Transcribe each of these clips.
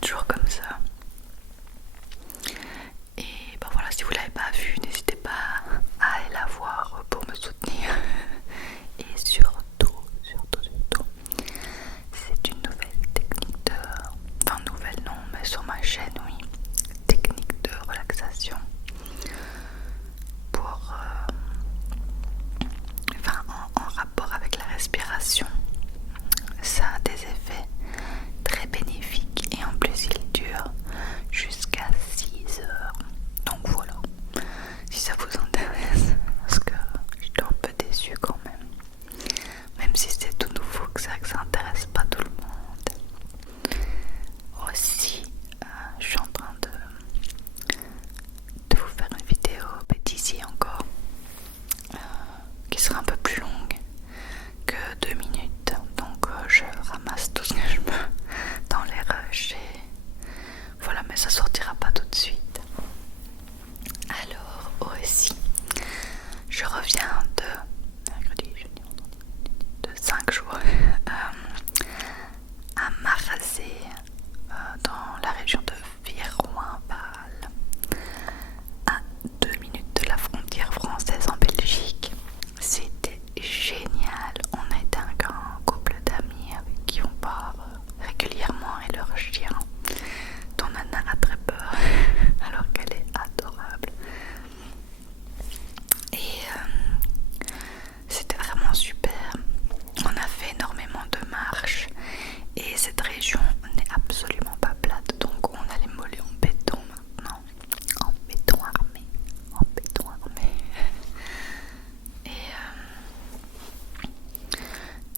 toujours comme ça. Et ben voilà, si vous l'avez pas vue, n'hésitez pas à aller la voir pour me soutenir. Et surtout, c'est une nouvelle technique de... Enfin nouvelle non, mais sur ma chaîne, oui. Technique de relaxation pour... enfin en rapport avec la respiration. Ça a des effets très bénéfiques et en plus il dure jusqu'à 6 heures. Donc voilà, si ça vous intéresse, parce que j'étais un peu déçue quand même. Même si c'est tout nouveau, que c'est vrai que ça intéresse pas tout le monde. Aussi, je suis en train de vous faire une vidéo d'ici encore qui sera un peu plus longue que 2 minutes. Donc je ramasse tout ce que je peux dans les rushs et voilà, mais ça sortira pas tout de suite. Alors aussi, je reviens de mercredi, jeudi, de 5 jours à Marazé dans la région de Viroinval, à 2 minutes de la frontière française en Belgique. C'était génial. On a été un grand couple d'amis avec qui on part régulièrement et leur chien dont Nana a très peur alors qu'elle est adorable. Et c'était vraiment super. On a fait énormément de marches et cette région n'est absolument pas plate, donc on a les mollets en béton maintenant, en béton armé,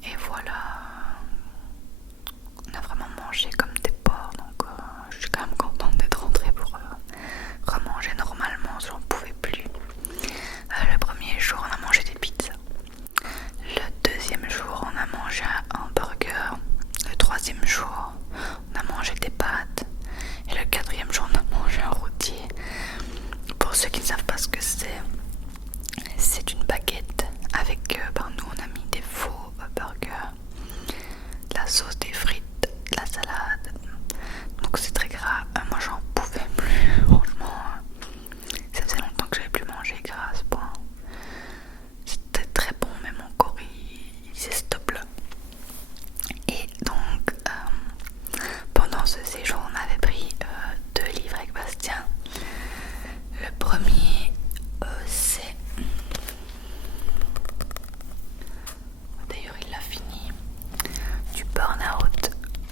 et voilà, on a vraiment mangé comme des porcs, donc je suis quand même contente d'être rentrée pour remanger normalement, j'en pouvais plus. Le premier jour on a mangé des pizzas, le deuxième jour on a mangé un burger, le troisième jour on a mangé des pâtes et le quatrième jour on a mangé un rôtier. Pour ceux qui ne savent pas ce que c'est une baguette avec, nous on a mis des faux burgers, de la sauce, des frites, de la salade, donc c'est très gras. Moi j'en pouvais plus, franchement, ça faisait longtemps que j'avais plus mangé gras à ce point. C'était très bon, mais mon corps il disait stop là. Et donc pendant ce séjour on avait pris 2 livres avec Bastien. Le premier c'est... D'ailleurs il l'a fini, du burn-out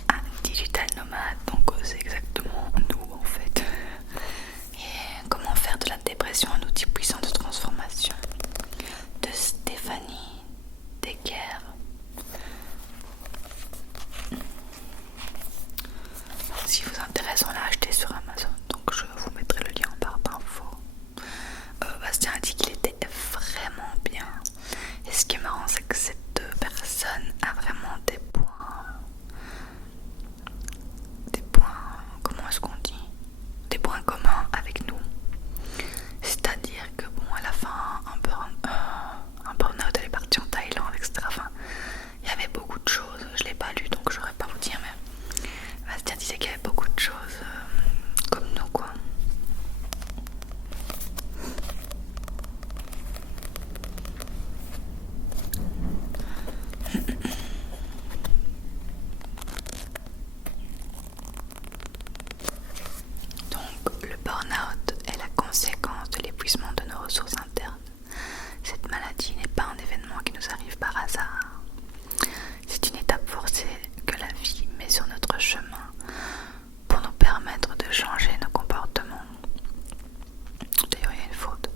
à digital nomade, donc c'est exactement nous en fait. Et comment faire de la dépression un outil puissant de transformation, de Stéphanie Decker. Si vous intéresse, on l'a acheté sur Amazon, donc je vous mettrai le lien en barre d'infos. Bastien a dit qu'il était vraiment bien. Et ce qui est marrant, c'est que cette personne a vraiment comment est-ce qu'on dit, des points communs avec nous. C'est-à-dire que bon, elle a fait un burn-out, elle est partie en Thaïlande, etc. Enfin, il y avait beaucoup de choses. Je l'ai pas lu, donc j'aurais pas vous dire, mais Bastien disait qu'il y avait beaucoup de choses comme nous, quoi. Donc le burn-out est la conséquence de l'épuisement de nos ressources internes. Cette maladie n'est pas un événement qui nous arrive par hasard. C'est une étape forcée que la vie met sur notre chemin pour nous permettre de changer nos comportements. D'ailleurs, il y a une faute.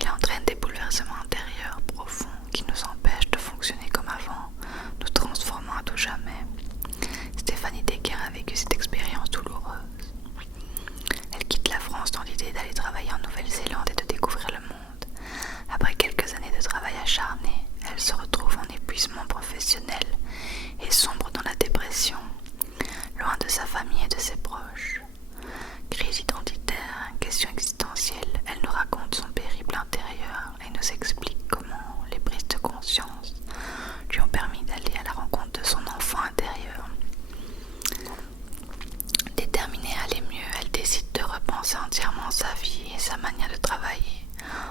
Il entraîne des bouleversements intérieurs profonds qui nous empêchent de fonctionner comme avant, nous transformant à tout jamais. Stéphanie Decker a vécu cette expérience douloureuse. Elle quitte la France dans l'idée d'aller travailler en Nouvelle-Zélande et de découvrir le monde. Après quelques années de travail acharné, elle se retrouve en épuisement professionnel et sombre dans la dépression, loin de sa famille et de ses proches. Crise identitaire, question existentielle, elle nous raconte son périple intérieur et nous explique comment les prises de conscience lui ont permis d'aller à la rencontre de son enfant intérieur. sa vie et sa manière de travailler,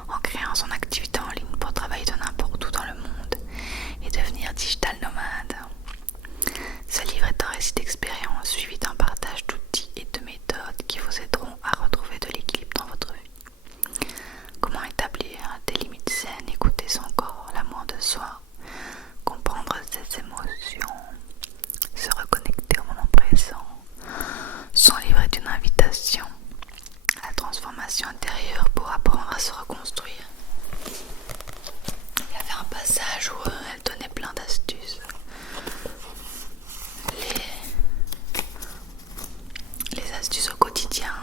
en créant son activité en ligne pour travailler de n'importe où dans le monde et devenir digital nomade. Ce livre est un récit d'expérience suivi d'un partage d'outils et de méthodes qui vous aideront à retrouver de l'équilibre dans votre vie. Comment établir des limites saines, écouter son corps, l'amour de soi, comprendre ses émotions, se reconnecter au moment présent. Son livre est une invitation à la transformation intérieure pour apprendre à se reconstruire. Il y avait un passage où elle donnait plein d'astuces. Les astuces au quotidien,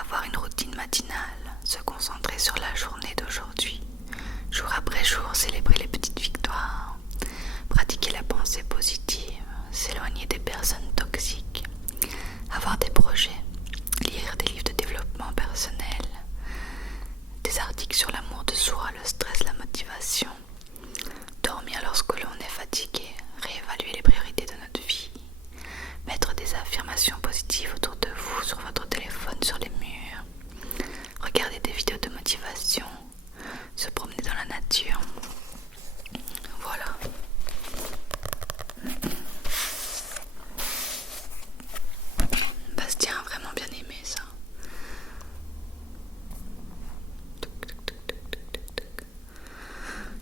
avoir une routine matinale, se concentrer sur la journée d'aujourd'hui, jour après jour, célébrer les petites victoires, pratiquer la pensée positive, s'éloigner des personnes toxiques, avoir des projets, lire des livres de développement personnel, des articles sur l'amour de soi, le stress, la motivation, dormir lorsque l'on est fatigué, réévaluer les priorités de notre vie, mettre des affirmations positives autour de vous, sur votre téléphone, sur les murs, regarder des vidéos de motivation, se promener dans la nature. Voilà. Bastien a vraiment bien aimé ça.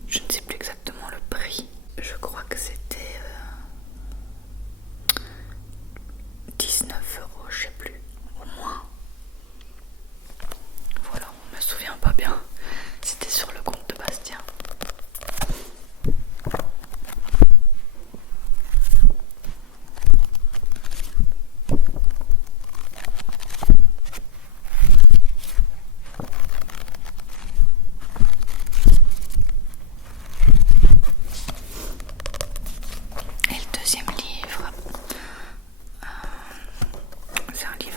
Je ne sais plus exactement le prix. Je crois que c'était 19 €, je sais plus, au moins. Voilà, on me souvient pas bien. C'était sur le compte de Bastien. Et le deuxième livre, c'est un livre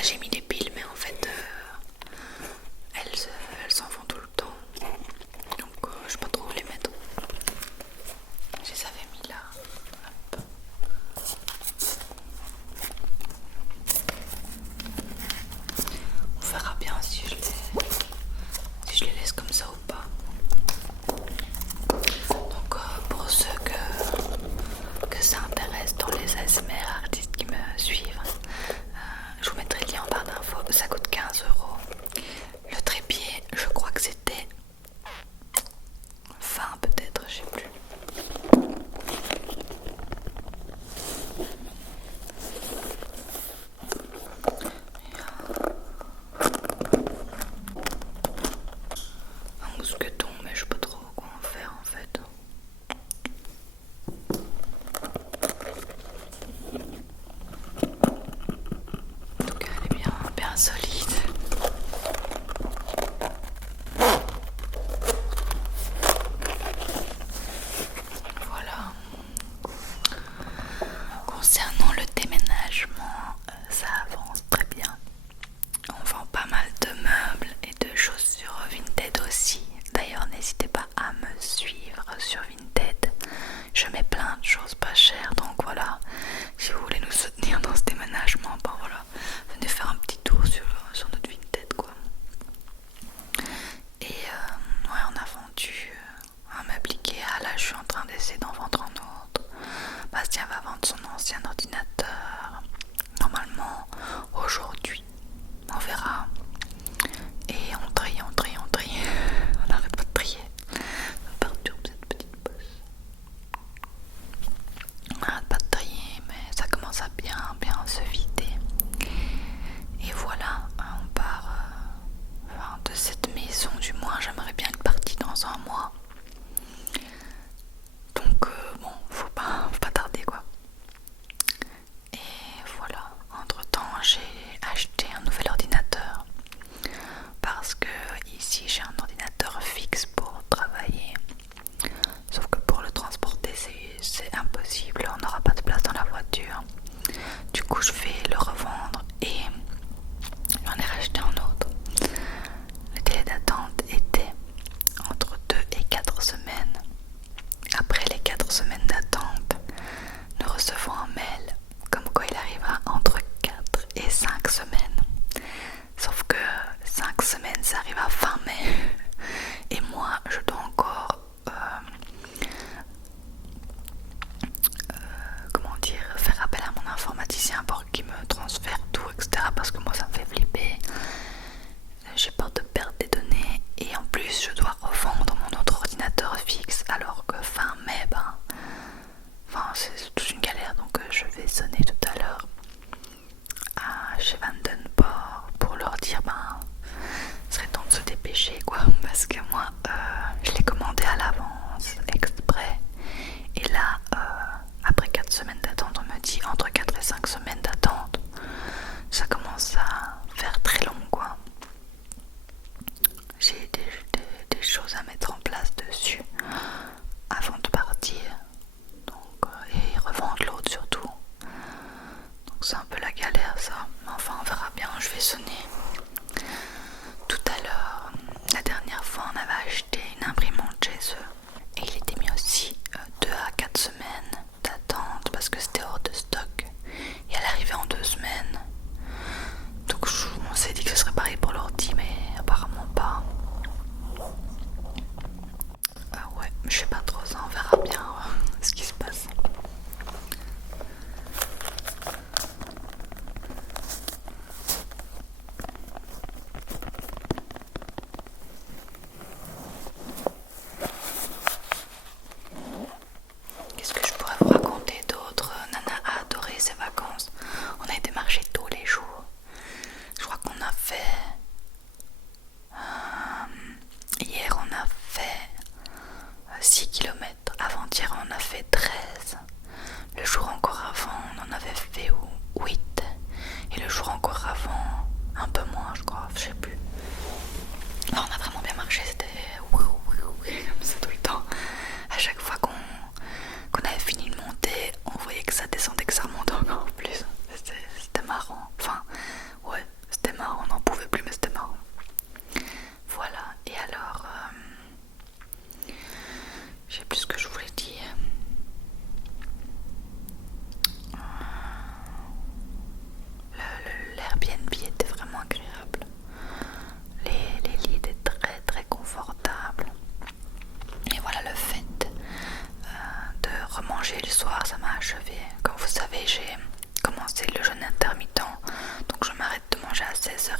là j'ai mis des piles, mais en fait elles s'en vont tout le temps. Donc je sais pas trop où les mettre. Je les avais mis là. Hop. On verra bien si je les laisse comme ça ou pas. Donc pour ceux que ça intéresse dans les ASMR artistes qui me suivent, je vous mettrai le lien en barre d'infos. Ça coûte 15 euros. Le trépied, je crois que c'était 20 peut-être, je sais plus. Un mousqueton, mais je sais pas trop quoi en faire en fait. En tout cas, elle est bien solide. Voilà. Concernant le déménagement, ça avance très bien. On vend pas mal de meubles et de chaussures Vinted aussi. D'ailleurs, n'hésitez pas à me suivre sur Vinted. Je mets plein de choses pas chères, donc voilà. Si vous voulez nous soutenir dans ce déménagement, ben voilà, venez faire un petit tour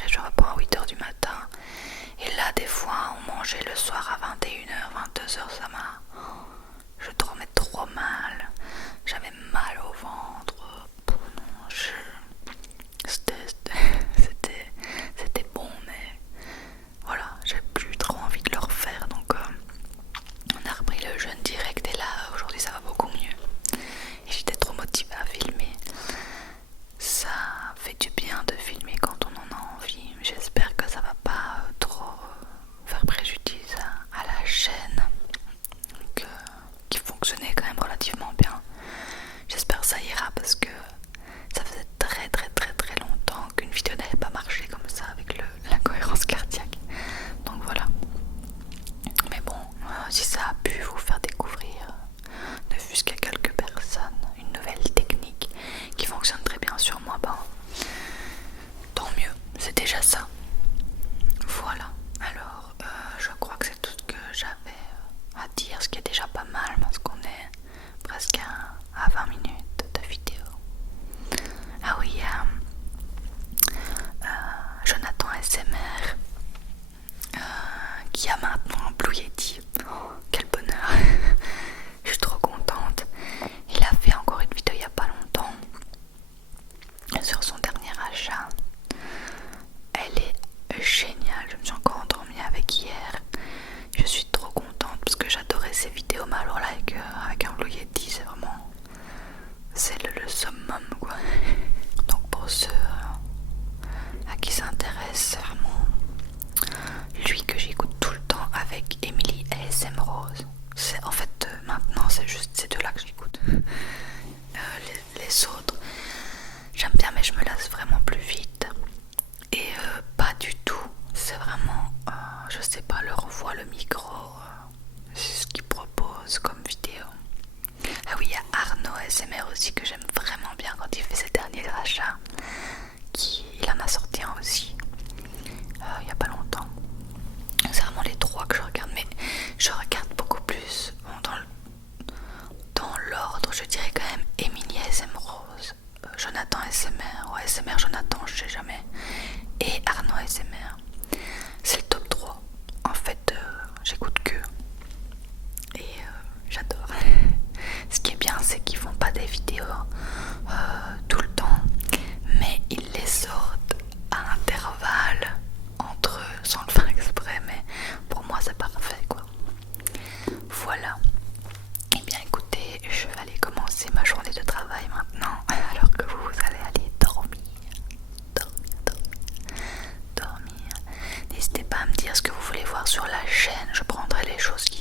préféré je reprends à 8h du matin. Et là des fois on mangeait le soir à 21h, 22h, ça m'a... Je dormais trop mal, j'avais mal au ventre. Non, c'était bon, mais voilà, j'ai plus trop envie de le refaire, donc on a repris le jeûne direct et là aujourd'hui ça va beaucoup mieux. Et j'étais trop motivée à filmer. Ça fait du bien de filmer quand on en a envie. J'espère que ça va pas trop faire préjudice à la chaîne qui fonctionnait quand même relativement bien. J'espère que ça ira parce que ça faisait très longtemps qu'une vidéo n'avait pas marché comme ça avec l'incohérence cardiaque. Donc voilà. Mais bon, si ça a pu vous faire découvrir, ne fût-ce qu'à quelques personnes, une nouvelle technique qui fonctionne très bien sur moi, ben tant mieux, c'est déjà ça. Voilà, alors je crois que c'est tout ce que j'avais à dire, ce qui est déjà pas mal parce qu'on est presque à 20 minutes de vidéo. Ah oui, Jonathan SMR qui a maintenant un Blue Yeti. Oh, quel bonheur! Je suis trop contente. Il a fait encore une vidéo il n'y a pas longtemps sur son dernier achat. Elle est géniale, je me suis encore endormie avec hier. Je suis trop contente parce que j'adorais ces vidéos, mais alors là avec un Blue Yeti c'est vraiment... c'est le summum quoi. Donc pour ceux à qui ça intéresse, c'est vraiment lui que j'écoute tout le temps avec Emily ASM Rose. C'est en fait maintenant c'est juste ces deux là que j'écoute. Les autres j'aime bien mais je me lasse vraiment plus vite. Et pas du tout. C'est vraiment je sais pas, leur voix, le micro, c'est ce qu'ils proposent comme vidéo. Ah oui, il y a Arnaud SMR aussi que j'aime vraiment bien quand il fait ses derniers achats. Il en a sorti un aussi il y a pas longtemps. C'est vraiment les trois que je regarde, mais je regarde beaucoup plus dans l'ordre, je dirais quand même Emilie SM Rose, Jonathan SMR, ou SMR Jonathan, je sais jamais, et Arnaud SMR. C'est le top 3. En fait, j'écoute que. Et j'adore. Ce qui est bien, c'est qu'ils font pas des vidéos tout le temps, mais ils les sortent à intervalles entre eux, sans le faire exprès, mais pour moi c'est parfait quoi. Voilà. Et bien écoutez, je vais aller commencer ma journée de travail maintenant, alors que vous allez aller dormir. N'hésitez pas à me dire ce que vous voulez voir sur la chaîne, je prendrai les choses qui